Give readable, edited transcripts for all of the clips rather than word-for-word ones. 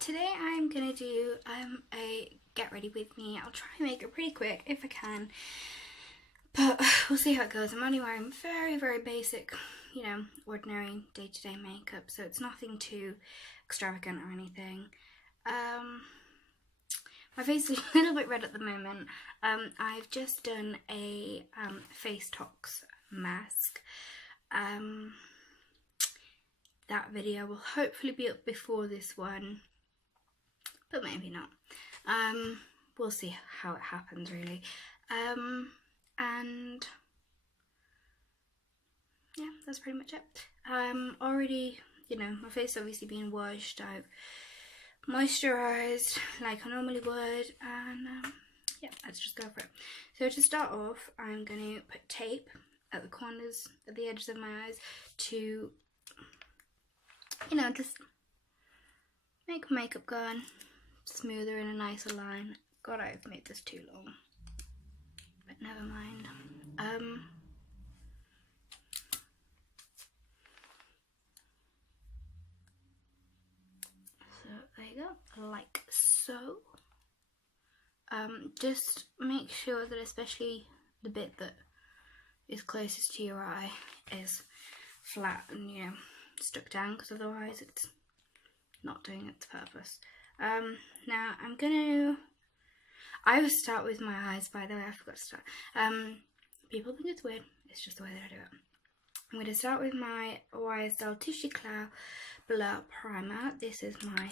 Today I'm gonna do a get ready with me. I'll try and make it pretty quick if I can, but we'll see how it goes. I'm only wearing very basic, you know, ordinary day-to-day makeup, so it's nothing too extravagant or anything. My face is a little bit red at the moment. I've just done a face tox mask. That video will hopefully be up before this one, but maybe not. We'll see how it happens, really. And yeah, that's pretty much it. Already, you know, my face obviously being washed. I've moisturised like I normally would, and yeah, let's just go for it. So to start off, I'm going to put tape at the corners, at the edges of my eyes to, you know, just make makeup go on smoother in a nicer line. God, I've made this too long, but never mind. So there you go, like so. Just make sure that especially the bit that is closest to your eye is flat and, you know, stuck down, because otherwise it's not doing its purpose. Now I always start with my eyes, by the way, I forgot to start. People think it's weird, it's just the way that I do it. I'm going to start with my YSL Tissue Cloud Blur Primer. This is my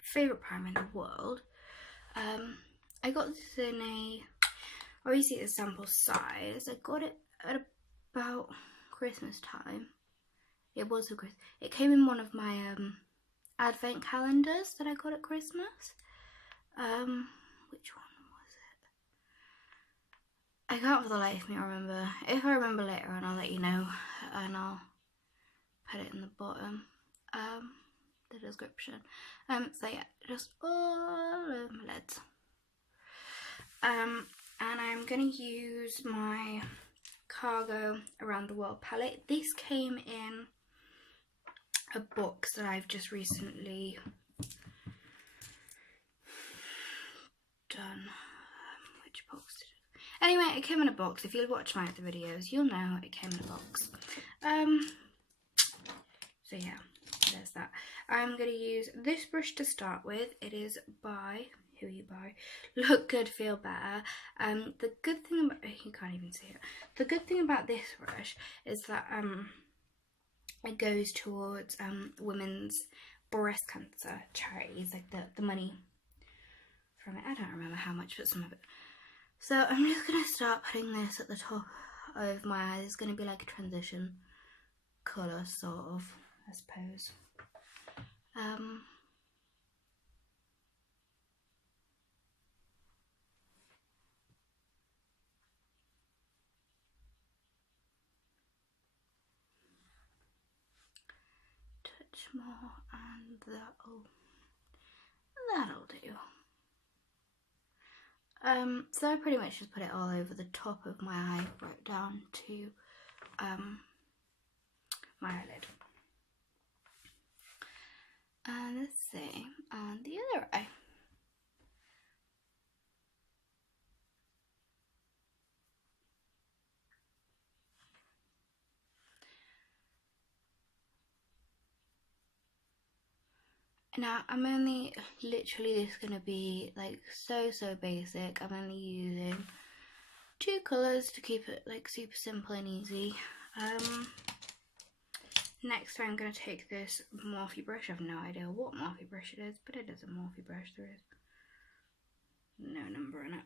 favourite primer in the world. I got this in obviously it's a sample size. I got it at about Christmas time. It was it came in one of my advent calendars that I got at Christmas. Which one was it? I can't for the life of me remember. If I remember later on, I'll let you know, and I'll put it in the bottom, the description. So yeah, just all over my lids. And I'm gonna use my Cargo Around the World palette. This came in a box that I've just recently done. Which box did it? Anyway, it came in a box. If you'll watch my other videos, you'll know it came in a box. So yeah, there's that. I'm going to use this brush to start with. It is by Who You Buy. Look Good, Feel Better. The good thing about, you can't even see it. The good thing about this brush is that it goes towards women's breast cancer charities, like the money from it. I don't remember how much, but some of it. So I'm just going to start putting this at the top of my eye. It's going to be like a transition colour, sort of, I suppose. Touch more, and that'll do. So I pretty much just put it all over the top of my eye, right down to my eyelid. And let's see, on the other eye. Now I'm only literally, this is gonna be like so basic. I'm only using 2 colours to keep it like super simple and easy. Next I'm gonna take this Morphe brush. I have no idea what Morphe brush it is, but it is a Morphe brush. There is no number in it.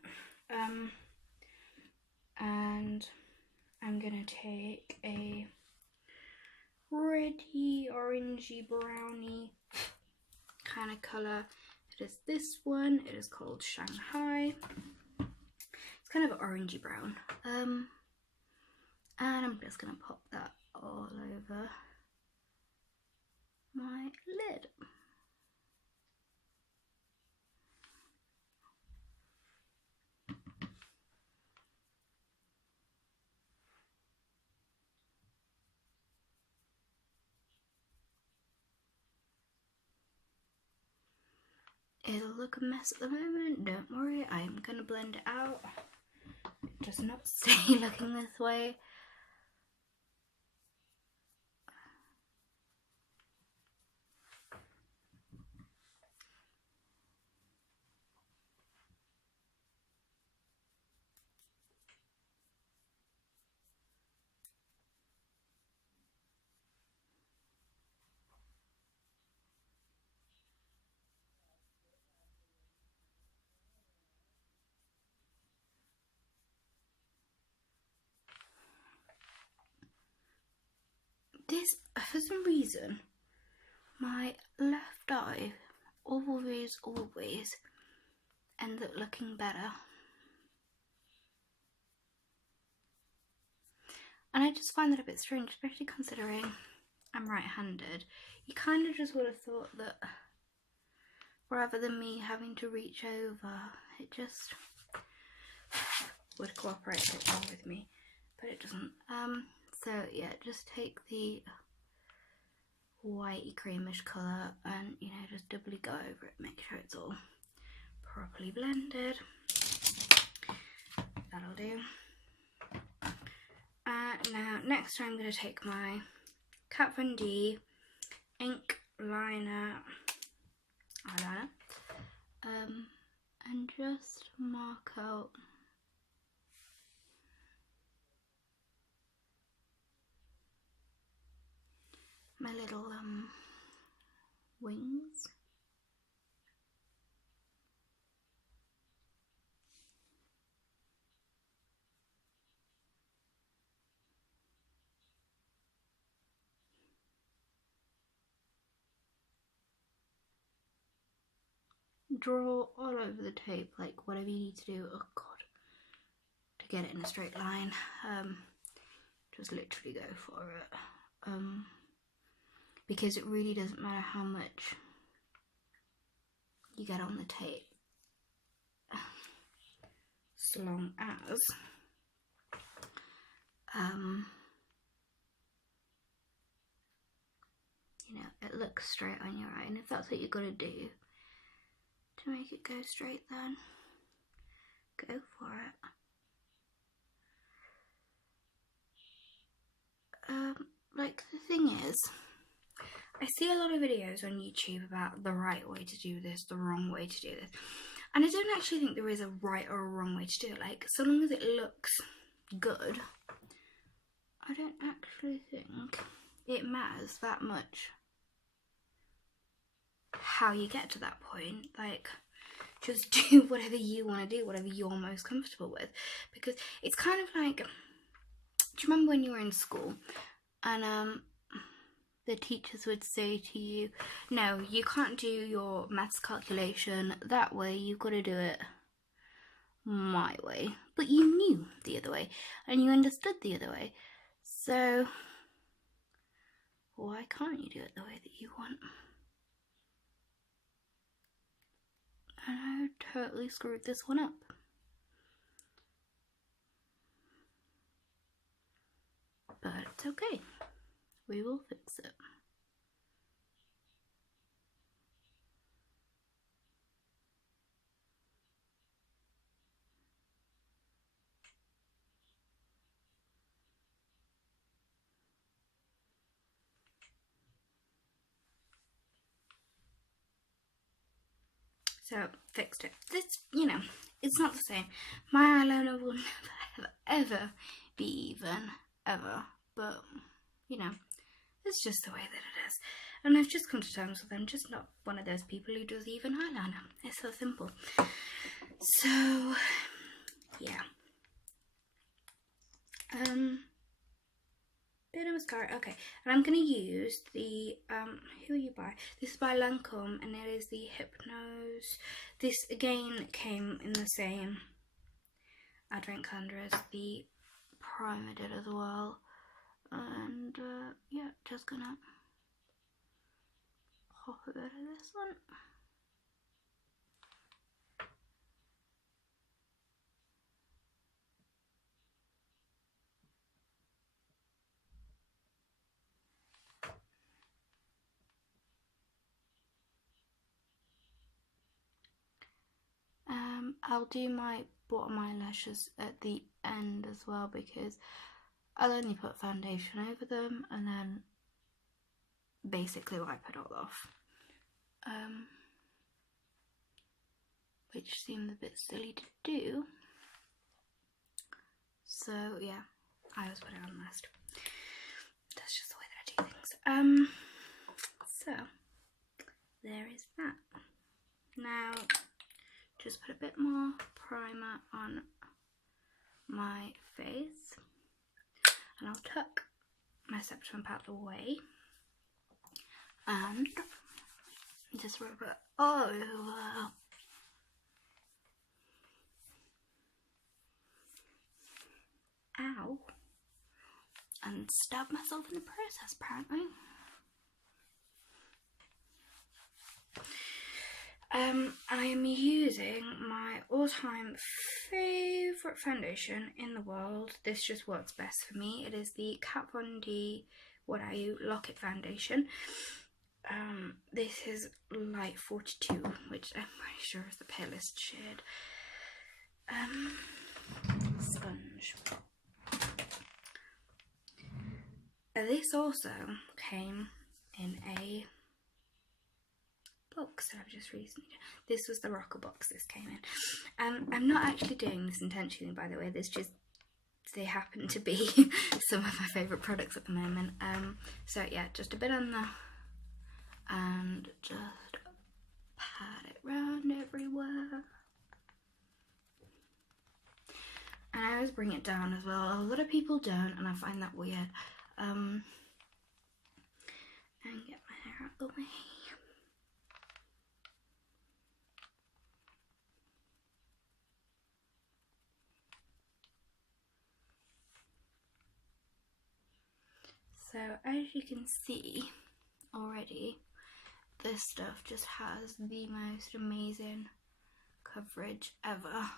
And I'm gonna take a reddy, orangey, browny kind of colour. It is this one. It is called Shanghai. It's kind of orangey brown. And I'm just gonna pop that all over my lid. It'll look a mess at the moment, don't worry, I'm gonna blend it out. It does not stay looking this way. This, for some reason, my left eye always ends up looking better. And I just find that a bit strange, especially considering I'm right-handed. You kind of just would have thought that rather than me having to reach over, it just would cooperate a bit more with me, but it doesn't. So yeah, just take the whitey creamish colour and, you know, just doubly go over it, make sure it's all properly blended. That'll do. Now next I'm going to take my Kat Von D ink eyeliner and just mark out my little wings. Draw all over the tape, like whatever you need to do, oh god, to get it in a straight line. Just literally go for it. Because it really doesn't matter how much you get on the tape, so long as you know, it looks straight on your eye. And if that's what you're gonna do to make it go straight, then go for it. Like, the thing is, I see a lot of videos on YouTube about the right way to do this, the wrong way to do this, and I don't actually think there is a right or a wrong way to do it. Like, so long as it looks good, I don't actually think it matters that much how you get to that point. Like, just do whatever you want to do, whatever you're most comfortable with, because it's kind of like, do you remember when you were in school and the teachers would say to you, no, you can't do your maths calculation that way, you've got to do it my way. But you knew the other way and you understood the other way, so why can't you do it the way that you want? And I totally screwed this one up. But it's okay. We will fix it. So, fixed it. This, you know, it's not the same. My eyeliner will never, ever be even, ever. But, you know, it's just the way that it is. And I've just come to terms with I'm just not one of those people who does even eyeliner. It's so simple. So, yeah. Bit of mascara, okay. And I'm going to use the, who are you by? This is by Lancome, and it is the Hypnose. This, again, came in the same advent calendar as the primer did as well. And, yeah, just gonna pop a bit of this one. I'll do my bottom eyelashes at the end as well, because I'll only put foundation over them and then basically wipe it all off. Which seemed a bit silly to do. So yeah, I always put it on last. That's just the way that I do things. So there is that. Now just put a bit more primer on my face, and I'll tuck my septum pad away and just rub it over. Ow. And stab myself in the process, apparently. I am using my all-time favourite foundation in the world. This just works best for me. It is the Kat Von D What Are You Lock-It Foundation. This is light 42, which I'm pretty sure is the palest shade. Sponge. This also came in a box that I've just recently done. This was the rocker box this came in. I'm not actually doing this intentionally, by the way. This just, they happen to be some of my favourite products at the moment. So yeah, just a bit on there and just pat it round everywhere. And I always bring it down as well. A lot of people don't, and I find that weird. And get my hair out the way. So as you can see already, this stuff just has the most amazing coverage ever.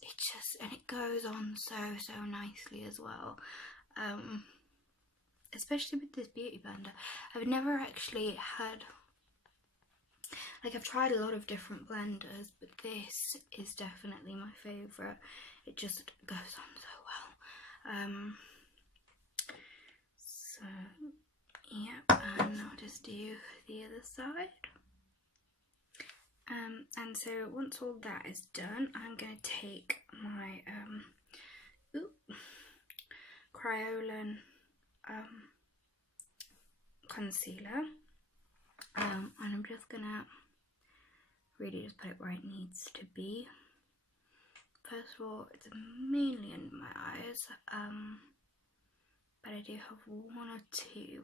It just, and it goes on so nicely as well. Especially with this beauty blender. I've never actually had, like, I've tried a lot of different blenders, but this is definitely my favourite. It just goes on so well. So yeah, and I'll just do the other side. And so once all that is done, I'm going to take my Kryolan concealer, and I'm just going to really just put it where it needs to be. First of all, it's mainly under my eyes, but I do have one or two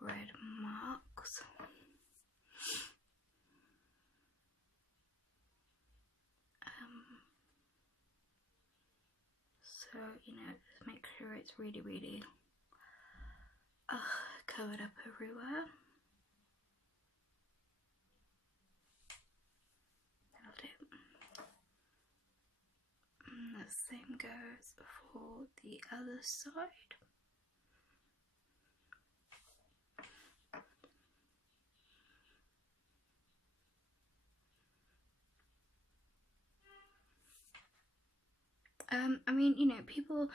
red marks. So, you know, just make sure it's really covered up everywhere. That'll do. And the same goes for the other side. I mean, you know, people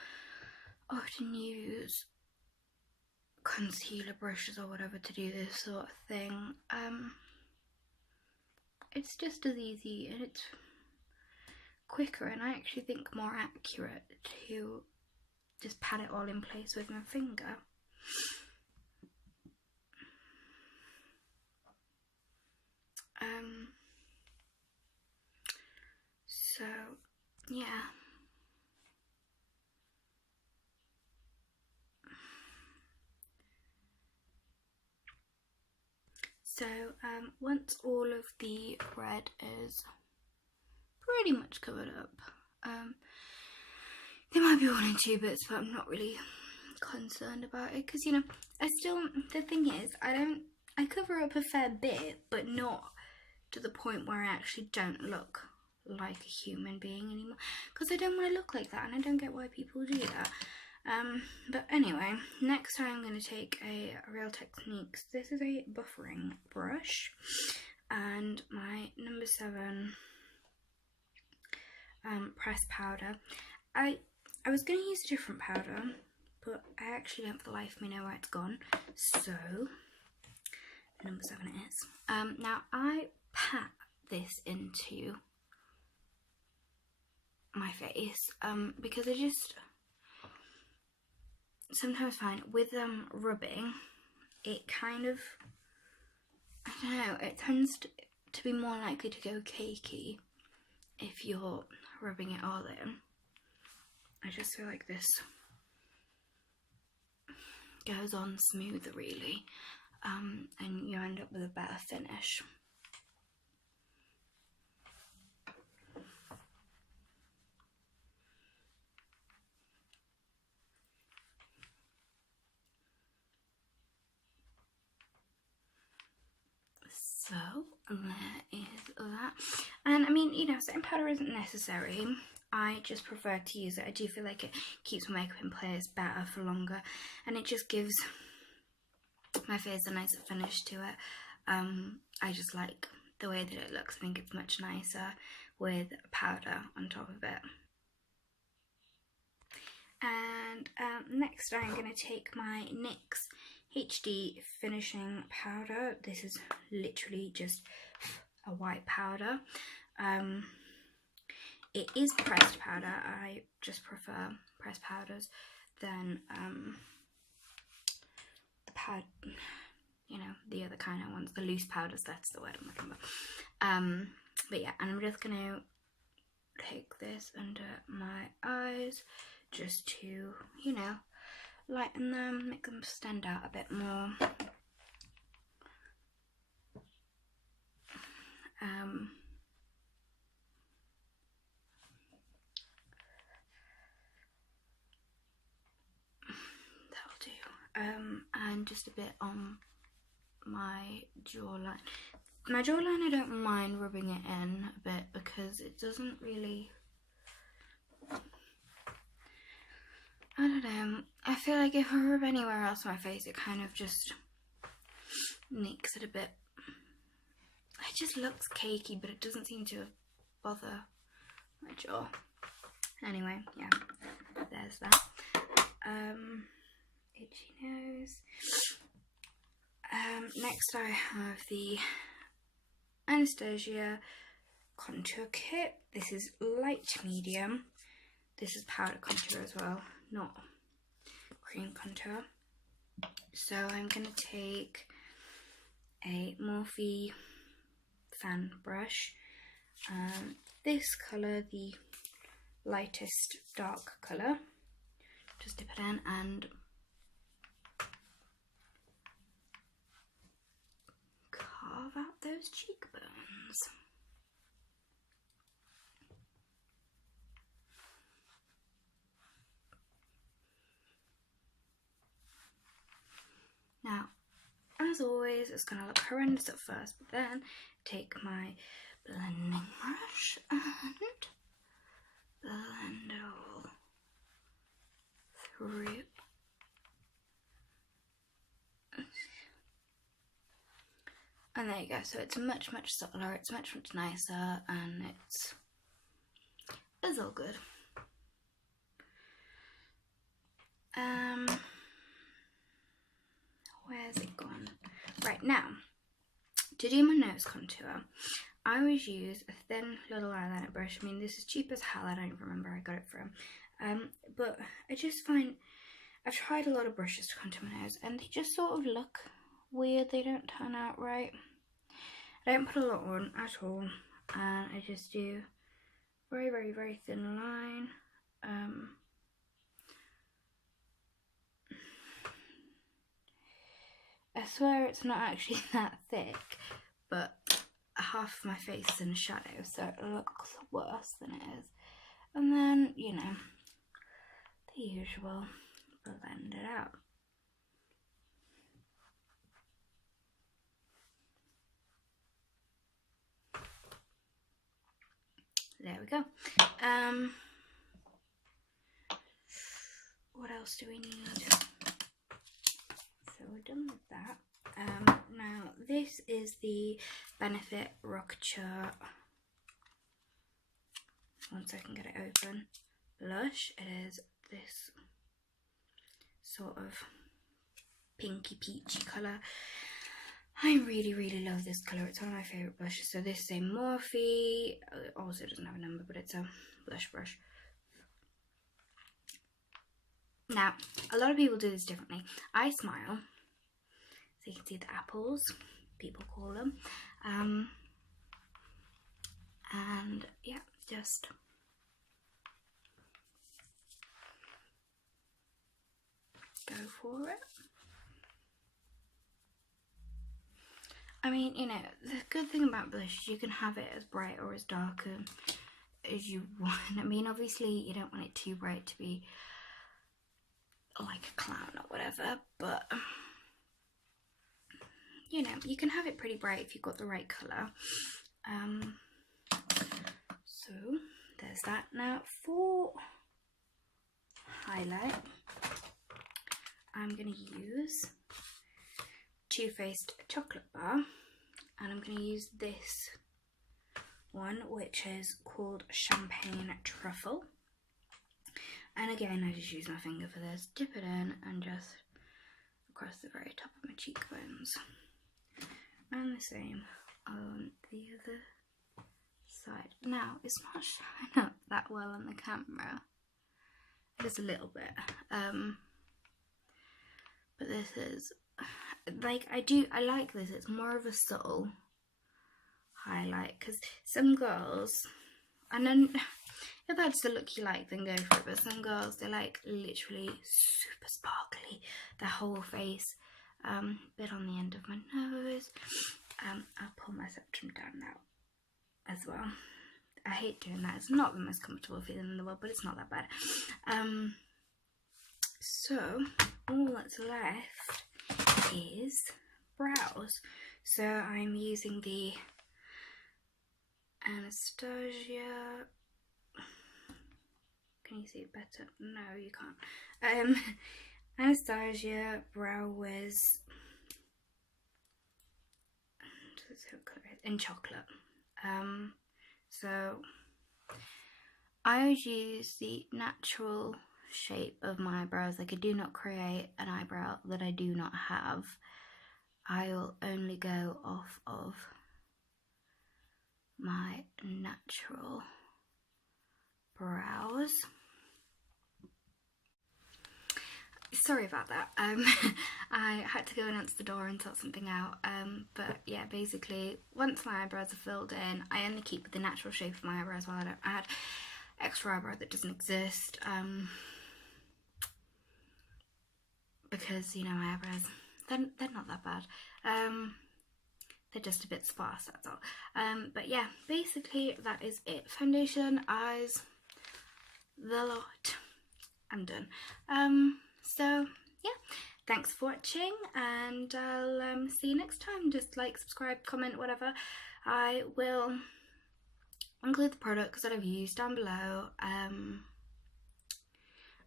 often use concealer brushes or whatever to do this sort of thing. It's just as easy and it's quicker, and I actually think more accurate to just pat it all in place with my finger. So yeah. So once all of the red is pretty much covered up, there might be one or two bits, but I'm not really concerned about it, because, you know, the thing is, I cover up a fair bit, but not to the point where I actually don't look like a human being anymore, because I don't want to look like that, and I don't get why people do that. But anyway, next I'm going to take a Real Techniques. This is a buffering brush, and my number 7 pressed powder. I was going to use a different powder, but I actually don't for the life of me know where it's gone, so number 7 it is. Now I pat this into my face because I just sometimes find with rubbing, it kind of, I don't know, it tends to be more likely to go cakey if you're rubbing it all in. I just feel like this goes on smoother really, and you end up with a better finish. So there is that, and I mean, you know, setting powder isn't necessary. I just prefer to use it. I do feel like it keeps my makeup in place better for longer, and it just gives my face a nicer finish to it. I just like the way that it looks. I think it's much nicer with powder on top of it. And next I'm going to take my NYX HD finishing powder. This is literally just a white powder. It is pressed powder. I just prefer pressed powders than the powder, you know, the other kind of ones, the loose powders, that's the word I'm looking for. But yeah, and I'm just going to take this under my eyes just to, you know, lighten them, make them stand out a bit more. That'll do. And just a bit on my jawline. My jawline, I don't mind rubbing it in a bit because it doesn't really, I don't know, I feel like if I rub anywhere else on my face, it kind of just makes it a bit, it just looks cakey, but it doesn't seem to bother my jaw. Anyway, yeah, there's that. Itchy nose. Next I have the Anastasia contour kit. This is light medium. This is powder contour as well, not cream contour. So I'm going to take a Morphe fan brush. This colour, the lightest dark colour. Just dip it in and carve out those cheekbones. Now, as always, it's going to look horrendous at first, but then take my blending brush and blend it all through. And there you go, so it's much subtler, it's much nicer, and it's all good. Where's it gone? Right, now, to do my nose contour, I always use a thin little eyeliner brush. I mean, this is cheap as hell, I don't even remember where I got it from. But I just find, I've tried a lot of brushes to contour my nose, and they just sort of look weird, they don't turn out right. I don't put a lot on at all, and I just do very thin line. I swear it's not actually that thick, but half of my face is in a shadow, so it looks worse than it is. And then, you know, the usual, blend it out. There we go. What else do we need? So we're done with that. Now this is the Benefit Rockture, once I can get it open, blush. It is this sort of pinky peachy colour. I really love this colour. It's one of my favourite blushes. So this is a Morphe. It also doesn't have a number, but it's a blush brush. Now, a lot of people do this differently. I smile, so you can see the apples, people call them. And yeah, just go for it. I mean, you know, the good thing about blush is you can have it as bright or as dark as you want. I mean, obviously you don't want it too bright to be like a clown or whatever, but you know, you can have it pretty bright if you've got the right colour. So there's that. Now for highlight, I'm going to use Too Faced Chocolate Bar, and I'm going to use this one, which is called Champagne Truffle. And again, I just use my finger for this, dip it in and just across the very top of my cheekbones. And the same on the other side. Now, it's not showing up that well on the camera, just a little bit. But this is, like, I like this. It's more of a subtle highlight, because some girls, and then if that's the look you like, then go for it, but some girls, they're like literally super sparkly, their whole face. Bit on the end of my nose. I'll pull my septum down now as well. I hate doing that. It's not the most comfortable feeling in the world, but it's not that bad. So all that's left is brows. So I'm using the Anastasia. Can you see it better? No, you can't. Anastasia Brow Wiz in chocolate. So I would use the natural shape of my eyebrows. Like, I do not create an eyebrow that I do not have. I will only go off of my natural brows. Sorry about that. I had to go and answer the door and sort something out. But yeah, basically, once my eyebrows are filled in, I only keep the natural shape of my eyebrows while I don't add extra eyebrow that doesn't exist. Because, you know, my eyebrows, they're not that bad. They're just a bit sparse, that's all. But yeah, basically that is it. Foundation, eyes, the lot. I'm done. So yeah, thanks for watching, and I'll see you next time. Just like, subscribe, comment, whatever. I will include the products that I've used down below.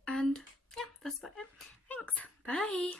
And yeah, that's about it. Thanks. Bye.